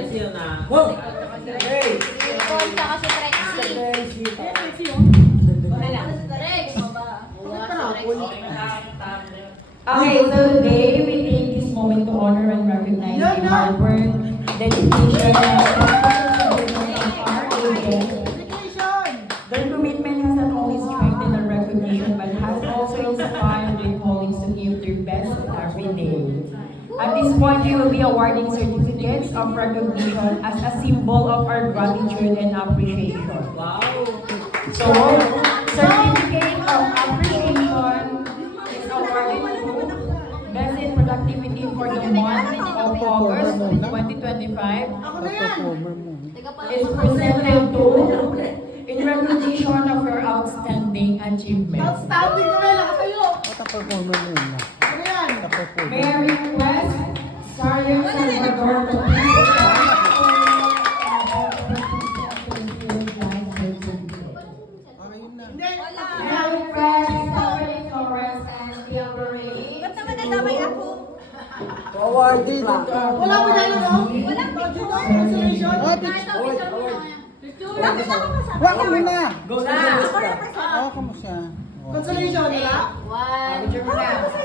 Okay, so today we take this moment to honor and recognize the hard work, dedication, and of our agents. Their commitment has not only strengthened our recognition but has also inspired their colleagues to give their best every day. At this point, we will be awarding certificates of recognition as a symbol of our gratitude and appreciation. Wow! So, certificate of appreciation is awarded to Best in Productivity for the month of August 2025. Is presented to in recognition of your outstanding achievements. Outstanding na lang kayo. Performer muna. Ano yan? May I request Sergeant Salvador to please Hindi. May I request Stephanie Flores and Tia Lorraine. Ba't naman nadamay ako? Awarded. Wala ba dyan ano? Walang Consolation? Bakit ako kasama? Huwag ka muna. Go na! Hawakan mo siya. Consolation, wala? Masaya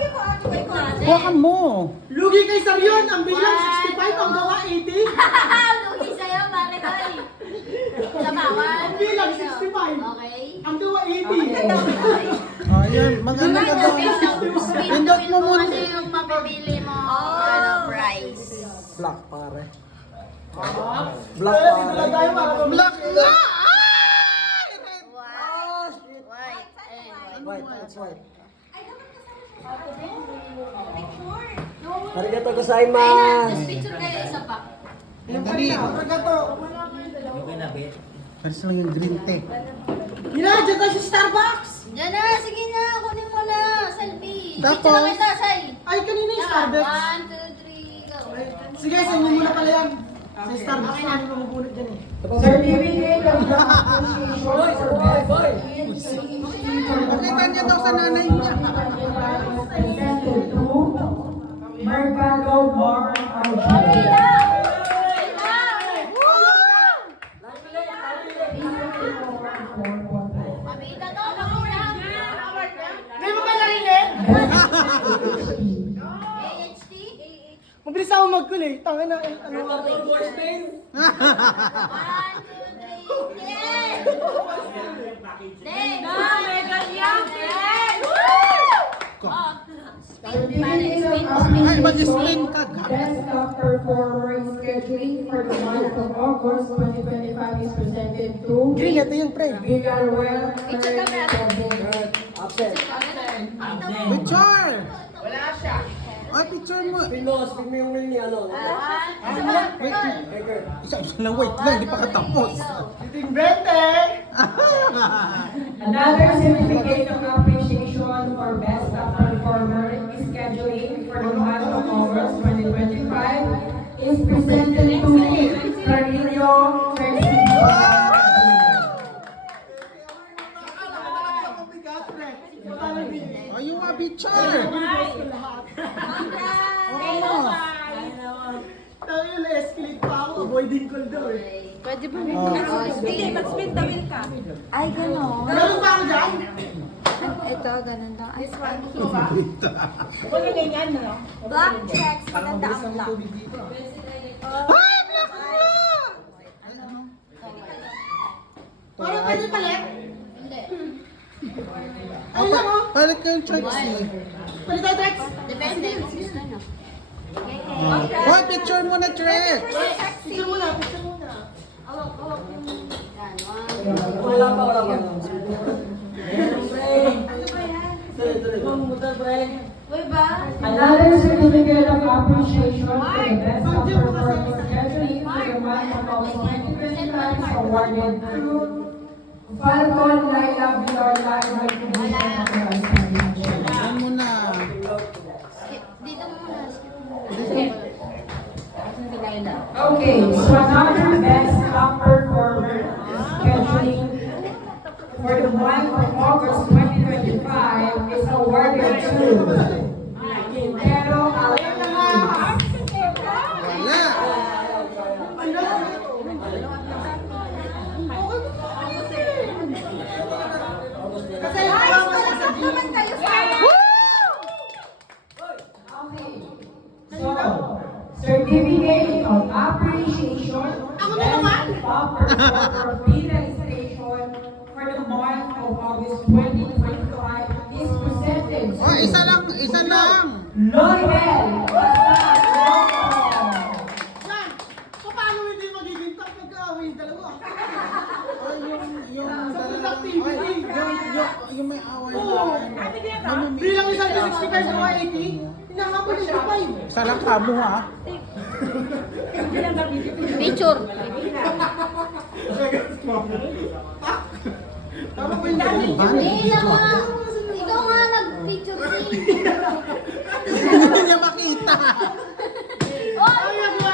po ate. Hawakan mo. Lugi kay Sarion, ang bilang 65, ang gawa 80. Lugi sa'yo, bakit ay? Sabawan. Ang bilang 65, Okay. ang gawa 80. Ayan, maganda ka daw. Pindot mo muna. Ano yung mapipili mo? Ano, prize? Black pare. Black dito lang tayo para Black. White. White, that's white. Picture. Arigato Ay na, gozaimasu. tapos picture kayo isa pa. Dali. Regato. Paris lang yung green tea. Hina, dyan tayo sa Starbucks. Yan na, sige na, kunin mo na, selfie. Tapos? Picture lang kita, Sai. Ay, kanina yung Starbucks. 1, 2, 3, go. Sige, sa inyo muna pala yan. Sa Starbucks na ano mabunot dyan eh. Certificate of appreciation for best in Pakita niya daw sa nanay niya. presented to Mercado Mar RJ. Mabida to, makurang. Hindi mo ba narinig? AHT? Mabilis ako magkuli. Tangin na, ano nga. 1, 2, 3, yes! Then, Ay, mag-spin ka. Best of Performer Scheduling for the month of August 2025 is presented to Green, ito yung pre. Villarreal. Picture. Ay, picture mo. Isa lang, wait lang, hindi pa katapos. Ito yung 20. Another certificate of appreciation for Best of Performer Scheduling for the month of August 2025 is presented to Carillo Fersigo. Ayun nga, picture. Tangin na, escalate pa ako. Avoiding call daw eh. Sige, mag-spin the wheel ka. Ay, gano'n. Meron pa ako dyan? Ito, ganun daw. Ay, Wala ganyan na. black checks, maganda ang black. Ay, black na! Parang pwede palit. Hindi. Ay lang oh. Palit ko yung Trixie. Palit tayo, Drex. Depende kung gusto nyo. Hoy, picture mo na, Trex. Picture muna, picture muna. Awak yung... Yan, Wala pa. Uy ba? Another certificate of appreciation for the Best of Performer Scheduling for the month of August 2025 is awarded to Falcon Laila Villarla in recognition of her outstanding achievement. Ayan mo na. Dito mo muna. Okay, so another Best of Performer Scheduling for the month of August 2025 is awarded to Quintero Alvarez. Wala. Ang Harbor Pila Station for the month of August 2025 is presented to Oh, isa lang. L'Oreal. Yan! So, paano hindi magiging top nagkaawin yung dalawa? Ay, yung Sa activity. yung may away Oo. Bilang isang 65 sa 180, hinahapon yung 65. Isa lang kamo ha. Picture. Tama po yung dami. Ikaw nga nag-picture si. Hindi niya makita. Ay, nagawa!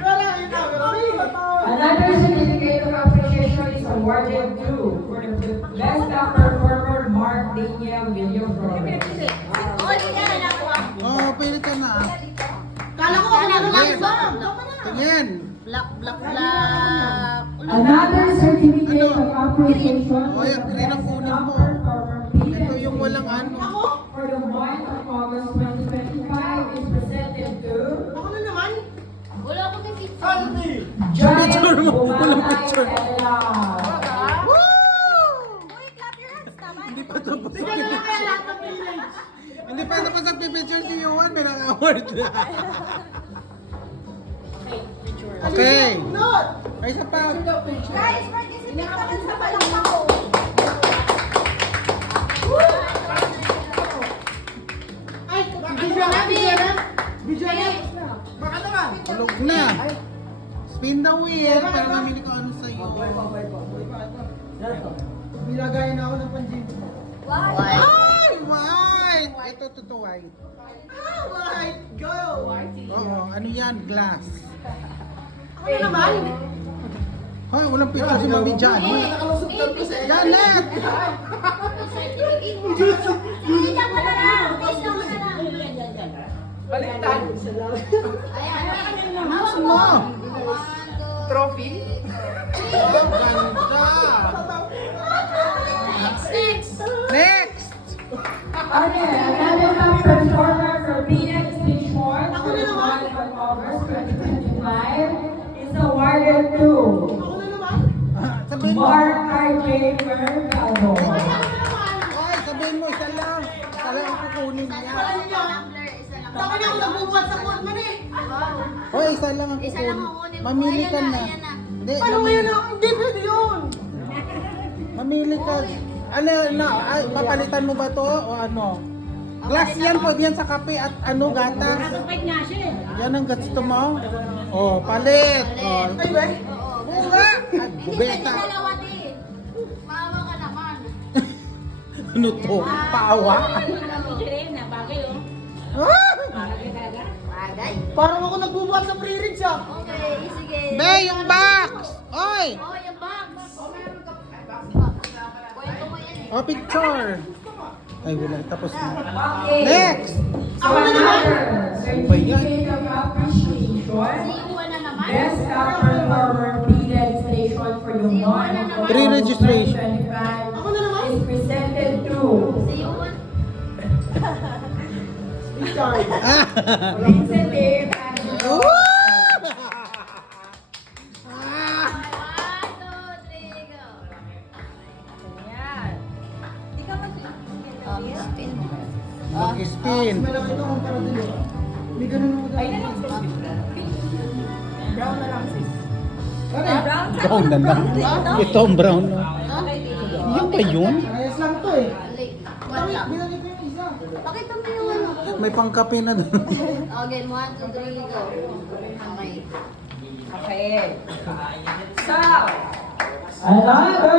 Wala yung camera. Another certificate of appreciation is awarded to for the best performer Mark Daniel Villaflores. Oh, pwede ka na. Kala ko ako na lang Yes. ba? Tingin. Black. Another certificate of appreciation Oh, yan, green ang kunin mo. Ito yung walang ano. Ako? for the month of August 2025 is presented to Ako na naman? Wala akong picture. Giant Picture mo, walang Bumanay picture. Ella. Uy, clap your hands naman. Hindi pa tapos ang Bigyan na lang kaya picture. lahat ng village. Hindi pa tapos ang picture si Yuan. May nang-award na. Okay. Not! Ay, isa pa. Guys, participate naman sa palakpak ko. Ay, video na, video na. Video na. Baka naman. Tulog na. Spin the wheel para mamili ko ano sa'yo. Bilagayin na ako ng panjin. Why? Ay, white! Ito, totoo white. Ah, white, go! Oo, ano yan? Glass. Ako na naman. Hoy, walang picture si Mami Jan. Nakalusog ka po sa Janet! Hindi ka na lang. Please lang ka lang. Baliktad. Ayan. Hawak mo. mo. Trophy? Oh, ganda! Next. Next! Okay, another top performer for PX Station for Ako na the naman. month of August 2025 is awarded to Ako na naman. Sabihin mo. Mark R.J. Mercado. Ay, sabihin mo, isa lang. Isa lang ang kukunin niya. Baka na ako nagbubuhat sa phone man eh. Hoy, isa lang ang Isa lang kukunin. ang kukunin mo. Mamili Ayan ka na, na. ayan na. Hindi, Paano ngayon ako? Hindi pwede yun. mamili ka. Ano na, ay, papalitan mo ba to o ano? Glass yan, pwede yan sa kape at ano, gatas. Yan ang gusto mo? Oh, palit. Oh. Ay, ba? Oo nga. Ay, Hindi pwede bubeta. dalawa din. Maawa ka naman. Ano to? Paawa? Ah! Bagay. Parang ako nagbubuhat sa pre-reads ah. Okay, sige. Be, yung box! Oy! Oh, yung box. Kwento mo yan eh. Oh, picture. Ay, wala. Tapos na. Okay. Next! So another certificate of appreciation. Si Iwan na naman. Best top performer PX Station for the month of August Pre-registration. 2025 Ako na naman. is presented to Si Iwan. Richard. Vincent Dave Angelo. Woo! One, two, three, go. Ayan. Spin mo. Mag-spin. Malaki ito kung para dito. May ganun mo dahil. Brown na lang sis. Brown na lang. Ito ang brown. No? Yan ba yun? Ayos lang to eh. What lang? Binalik ko yung isa. Pakita mo yung ano. May pangkape na doon. Okay, 1, 2, 3, go. Okay. Okay. So, another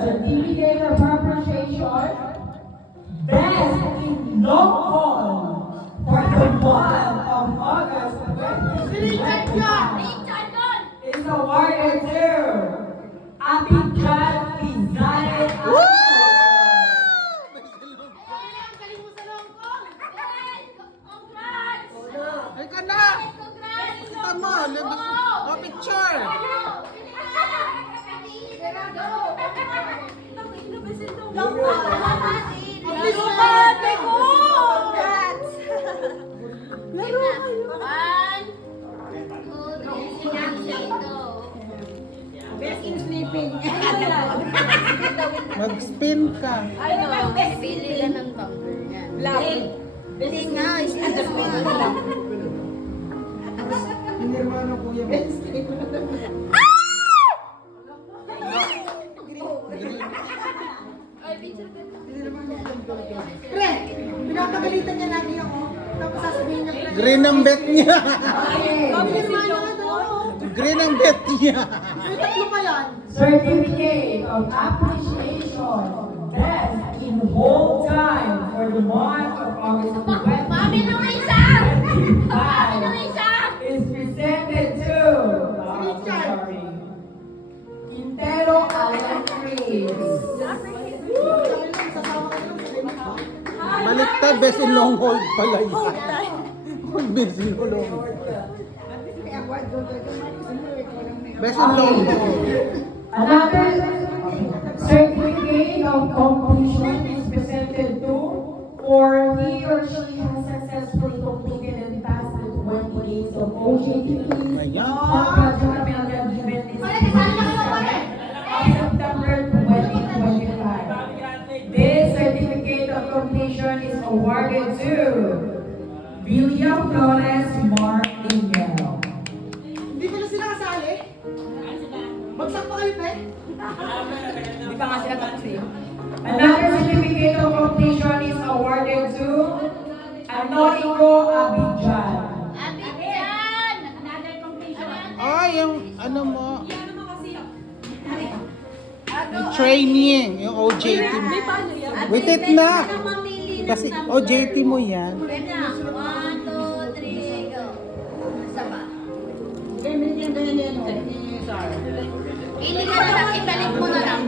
certificate of appreciation. Best in local for the month of August 2025 Richard Don! is awarded to Abidjan Pizarre. Congrats! Ay ka na! Congrats! Kita mo. Oh, picture. Mag-spin ka. Pili ka ng bumper yan. Hindi nga, isipin mo nga. Pinirmano kuya mo. Pre, pinapagalitan niya lagi ako. Tapos sasabihin niya, pre. Green ang bet niya. Pinirmano ka daw. Green ang bet niya. May tatlo pa yan. Certificate of Appreciation Best in Whole Time for the month of August Mami nung isa! Mami nung 2025 isa! is presented to Quintero Alan Cruz. Sasama ka lang sa limit. Baliktad, best in long hold pala yan. Best in long hold. Best in long hold. Another certificate of completion is presented to for he or she has successfully completed and passed the 20 days of OJT Ayan. on Project Amelia given this September 2025. This certificate of completion is awarded to Bilia Flores Martingale. Hindi ko na sila kasali. Bagsak pa kayo, pe. Another certificate of completion is awarded to Anonico Abidjan. Abidjan! Another completion. Ah, yung ano mo? Yung training, yung OJT mo. Wait it na. Kasi OJT mo yan. Pwede na. 1, 2, 3, go. Isa pa. Pili ka na lang, ibalik mo na lang.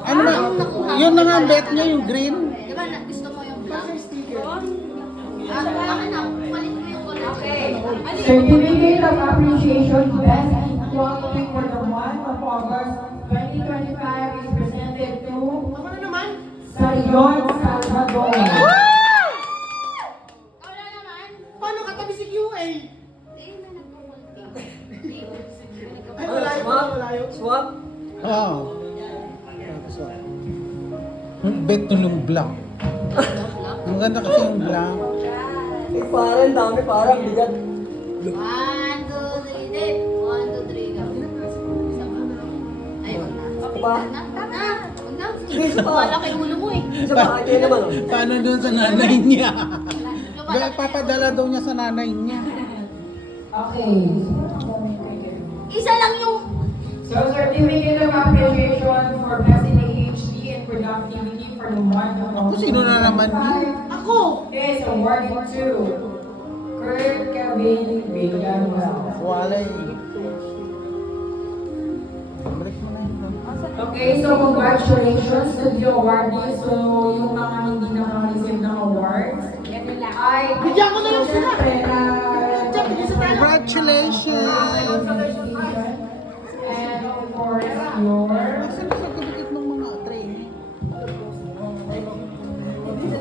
Ano ba? Yun na nga ang bet niya, yung green. Di ba gusto mo yung black? Akin na, palit mo yung color. Certificate of Appreciation Best in Quality for the month of August 2025 is presented to Ako na naman. Sarion Salvador. Wala naman. Paano katabi si QA? Eh, may nagkukulti. Ay, malayo pa, malayo. Swap? Oo. Bet to yung black. Maganda kasi yung black. Eh, parang dami, parang bigat. 1, 2, 3, dip. 1, 2, 3, go. Isa pa. Ay, wag na. Pa? Wag na. Wag na. Isa pa. Malaki ulo mo eh. Isa pa, kaya naman. oh. Paano doon sa nanay niya? Lumalaki. Papadala daw niya sa nanay niya. Okay. Isa lang yung... So, Certificate of Appreciation for Best in AHD and Productivity for the month of Ako, sino na naman yun? Ako! is awarded to Kurt Kevin Villanueva. Wala eh. Balik mo na yun. Okay, so congratulations to the awardees. So, yung mga hindi naka-receive ng awards, ay... Bigyan ko na lang sila. Siyempre, Diyan, bigyan sa tayo. Congratulations! and of course, your... Nasaan yung certificate ng mga trainee?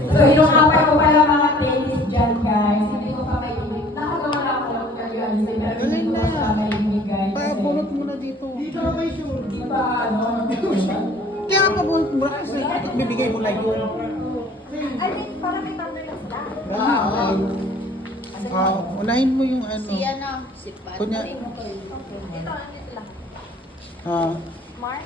So, inukapan ko pala mga playlist dyan, guys. Hindi ko pa may imig. Nakagawa na ako ng kayo, Alice. Pero hindi Galing ko na. pa siya may imig, guys. Pabunot mo na dito. Dito na kayo sure. Hindi pa, ano, Kaya pabunot mo na kasi bibigay mo na yun. Unahin mo yung ano. Si ano? Si Pat. Kunya. Ito, ito lang. Ah. Mark?